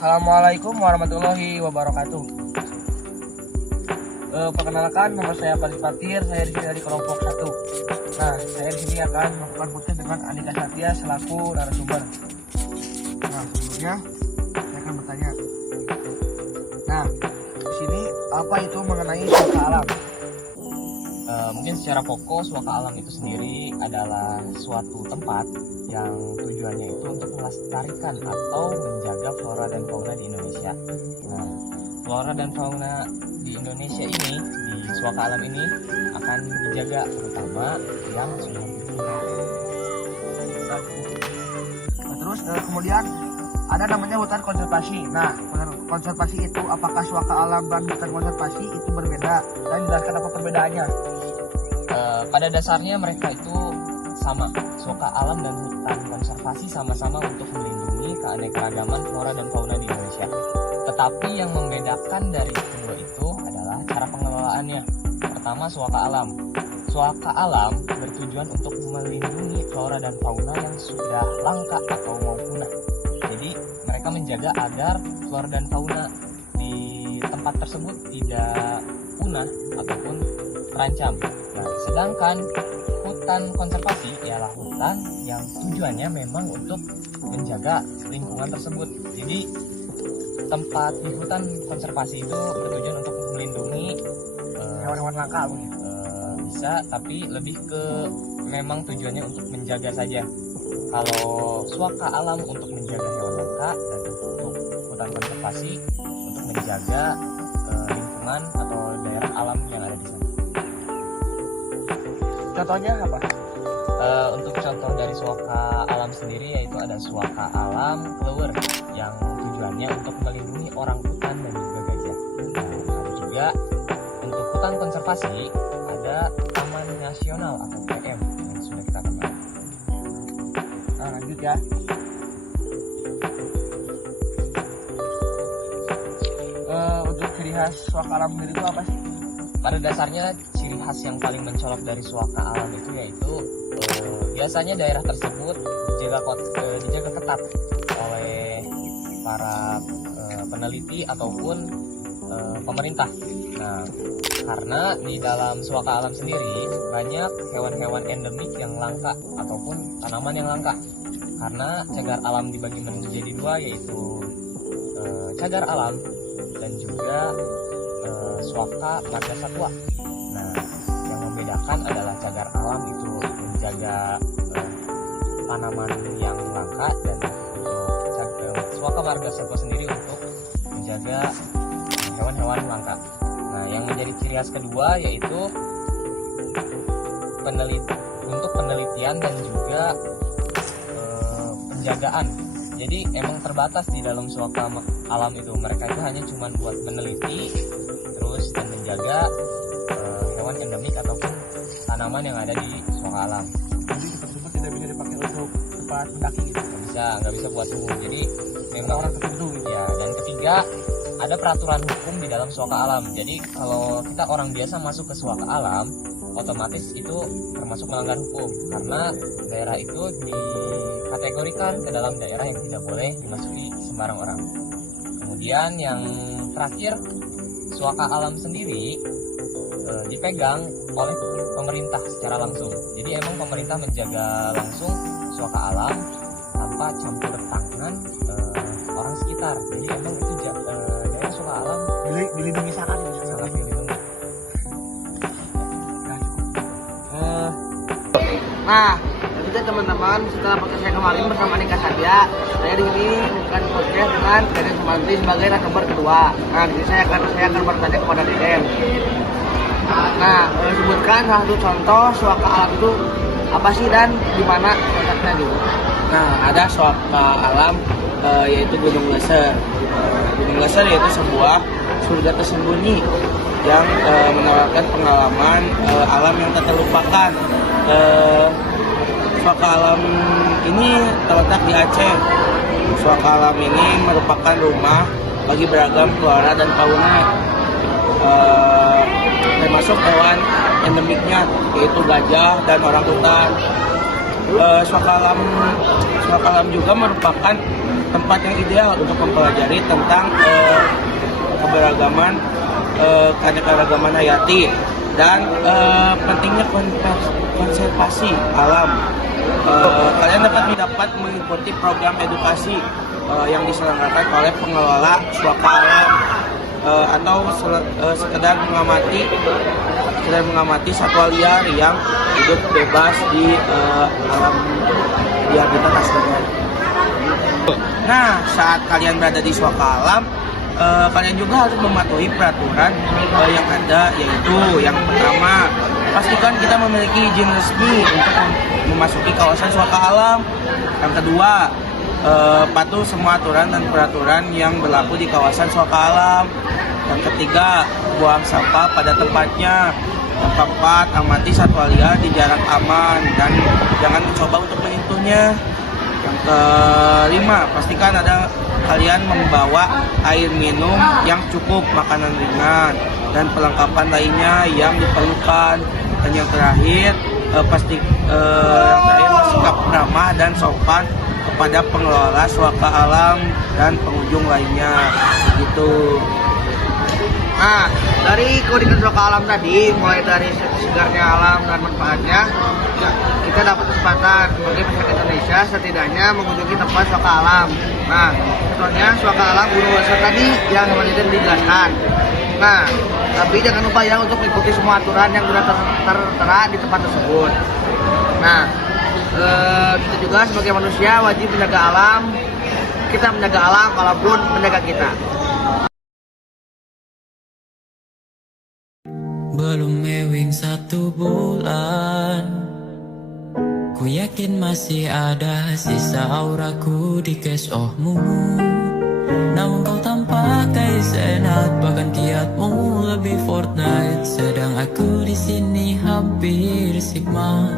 Assalamualaikum warahmatullahi wabarakatuh. Perkenalkan, nama saya Faris Fatir. Saya di sini dari kelompok 1. Nah, saya di sini akan melakukan podcast dengan Andika Satya selaku narasumber. Nah, sebelumnya saya akan bertanya. Nah, di sini apa itu mengenai suaka alam? Mungkin secara pokok suaka alam itu sendiri adalah suatu tempat yang tujuannya itu untuk melestarikan atau menjaga flora dan fauna di Indonesia. Nah, flora dan fauna di Indonesia ini, di suaka alam ini akan dijaga, terutama yang sudah dipunah. Terus kemudian ada namanya hutan konservasi. Nah, hutan konservasi itu apakah suaka alam dan hutan konservasi itu berbeda? Dan jelaskan apa perbedaannya? Pada dasarnya mereka itu sama. Suaka alam dan hutan konservasi sama-sama untuk melindungi keanekaragaman flora dan fauna di Indonesia. Tetapi yang membedakan dari kedua itu adalah cara pengelolaannya. Pertama, suaka alam. Suaka alam bertujuan untuk melindungi flora dan fauna yang sudah langka atau mau punah. Jadi mereka menjaga agar flora dan fauna di tempat tersebut tidak punah ataupun terancam. Nah, sedangkan hutan konservasi ialah hutan yang tujuannya memang untuk menjaga lingkungan tersebut. Jadi tempat di hutan konservasi itu bertujuan untuk melindungi Hewan-hewan langka bisa, tapi lebih ke memang tujuannya untuk menjaga saja. Kalau suaka alam untuk menjaga hewan langka, dan untuk hutan konservasi untuk menjaga lingkungan atau daerah alam yang ada di sana. Contohnya apa? Untuk contoh dari suaka alam sendiri yaitu ada suaka alam Kleuwer yang tujuannya untuk melindungi orang hutan dan juga gajah. Nah, ada juga untuk hutan konservasi ada Taman Nasional atau TM yang sudah kita kenal. Nah, lanjut ya. Untuk ciri khas suaka alam sendiri itu apa sih? Pada dasarnya ciri khas yang paling mencolok dari suaka alam itu yaitu biasanya daerah tersebut dijaga ketat oleh para peneliti ataupun pemerintah. Nah, karena di dalam suaka alam sendiri banyak hewan-hewan endemik yang langka ataupun tanaman yang langka. Karena cagar alam dibagi menjadi dua, yaitu cagar alam dan juga suaka marga satwa. Nah, yang membedakan adalah cagar alam itu menjaga tanaman yang langka, dan untuk suaka marga satwa sendiri untuk menjaga hewan-hewan langka. Nah, yang menjadi ciri khas kedua yaitu untuk penelitian dan juga penjagaan. Jadi emang terbatas di dalam suaka alam itu, mereka itu hanya cuma buat meneliti terus dan menjaga hewan endemik ataupun tanaman yang ada di suaka alam. Jadi tersebut tidak bisa dipakai untuk tempat mendaki gitu. Nggak bisa buat umum. Jadi memang Orang tertentu gitu. ya. Dan ketiga, ada peraturan hukum di dalam suaka alam. Jadi kalau kita orang biasa masuk ke suaka alam, otomatis itu termasuk melanggar hukum karena daerah itu dikategorikan ke dalam daerah yang tidak boleh dimasuki sembarang orang. Kemudian yang terakhir, suaka alam sendiri dipegang oleh pemerintah secara langsung. Jadi emang pemerintah menjaga langsung suaka alam tanpa campur tangan orang sekitar. Jadi emang itu daerah suaka alam Dilindungi sangat gitu. sangat dilindungi. Nah, itu teman-teman, setelah podcast saya kemarin bersama Andika Satya, saya di sini bukan podcast dengan Deden Sumanti sebagai narasumber kedua. Nah, di sini saya akan bertanya kepada Deden. Nah, sebutkan salah satu contoh suaka alam itu apa sih dan di mana letaknya gitu. Nah, ada suaka alam yaitu Gunung Leser. Gunung Leser yaitu sebuah surga tersembunyi yang menawarkan pengalaman alam yang tak terlupakan. Suaka alam ini terletak di Aceh. Suaka alam ini merupakan rumah bagi beragam flora dan fauna, termasuk hewan endemiknya yaitu gajah dan orang hutan. Suaka Suaka Alam juga merupakan tempat yang ideal untuk mempelajari tentang keberagaman keanekaragaman hayati dan pentingnya konservasi alam. Kalian dapat mengikuti program edukasi yang diselenggarakan oleh pengelola Suaka Alam atau sekedar mengamati satwa liar yang hidup bebas di alam di habitat aslinya. Nah, saat kalian berada di Suaka Alam, kalian juga harus mematuhi peraturan yang ada, yaitu yang pertama, pastikan kita memiliki izin resmi untuk memasuki kawasan Suaka Alam. Yang kedua, patuh semua aturan dan peraturan yang berlaku di kawasan Suaka Alam. Yang ketiga, buang sampah pada tempatnya. Yang keempat, amati satwa liar di jarak aman dan jangan mencoba untuk menyentuhnya. Yang kelima, pastikan kalian membawa air minum yang cukup, makanan ringan, dan perlengkapan lainnya yang diperlukan. Dan yang terakhir, bersikap ramah dan sopan kepada pengelola Suaka Alam dan pengunjung lainnya. Gitu. Nah, dari keunikan Suaka Alam tadi, mulai dari segarnya alam dan manfaatnya, kita dapat kesempatan sebagai masyarakat Indonesia setidaknya mengunjungi tempat Suaka Alam. Nah, contohnya Suaka Alam Gunung Leuser tadi yang seperti dijelaskan. Nah, tapi jangan lupa ya untuk mengikuti semua aturan yang sudah tertera di tempat tersebut. Nah, kita juga sebagai manusia wajib menjaga alam. Kita menjaga alam walaupun menjaga kita. Belum mewing 1 bulan, ku yakin masih ada sisa auraku di cash ohmu. Namun kau tampak kayak senat, bahkan kiatmu lebih Fortnite. Sedang aku di sini hampir Sigma.